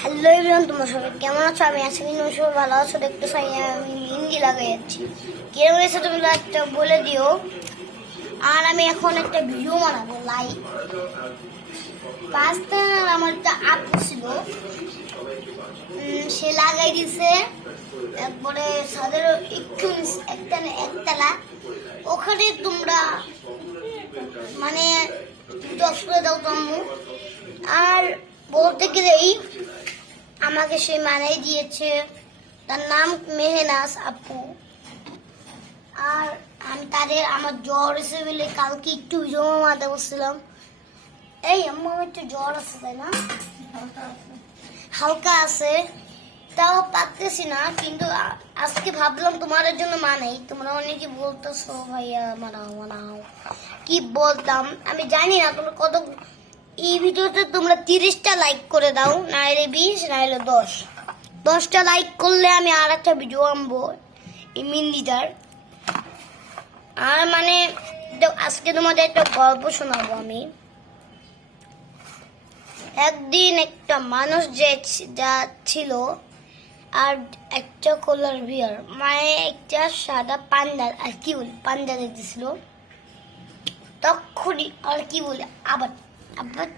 Hello everyone, তোমরা সবাই কেমন আছো? আমি আশা করি তোমরা সবাই ভালো আছো। দেখতে চাই আমি মেহেন্দি লাগাই যাচ্ছি। কিরকম হয়েছে তুমি একটা বলে দিও। আর আমি এখন একটা ভিডিও বানাবো লাইভ। পাঁচটা আমার একটা আপু ছিল, সে লাগাই দিছে একবারে সাদের একটু একতলা। ওখানে তোমরা মানে দশ করে দাও আম্মু। আর বলতে গেলেই আমাকে সে মানাই দিয়েছে, তার নাম মেহনাজ আপু। আর আমি আমার জ্বর এসে বলে কালকে একটু জমা মাথা বসছিলাম। এই আম্মু আমার একটু জ্বর আছে, তাই না? হালকা আছে, তাও পারতেছি না। কিন্তু আজকে ভাবলাম তোমাদের জন্য মানাই। তোমরা অনেকে বলতেছো ভাইয়া মানাও মানাও, কি বলতাম আমি জানি না। তোমরা কত এই ভিডিওতে তোমরা 30টা লাইক করে দাও, নাইলে 20, নাইলে 10টা লাইক করলে আমি আর একটা ভিডিও আনবো এই মেহেন্দিটার। আর মানে আজকে তোমাদের একটা গল্প শোনাবো আমি। একদিন একটা মানুষ যা ছিল আর একটা কলার বিয়ার, মানে একটা সাদা পান্ডা, আর কি বলি পান্ডা দেখতেছিল। তখনই আর কি বলে আবার আবার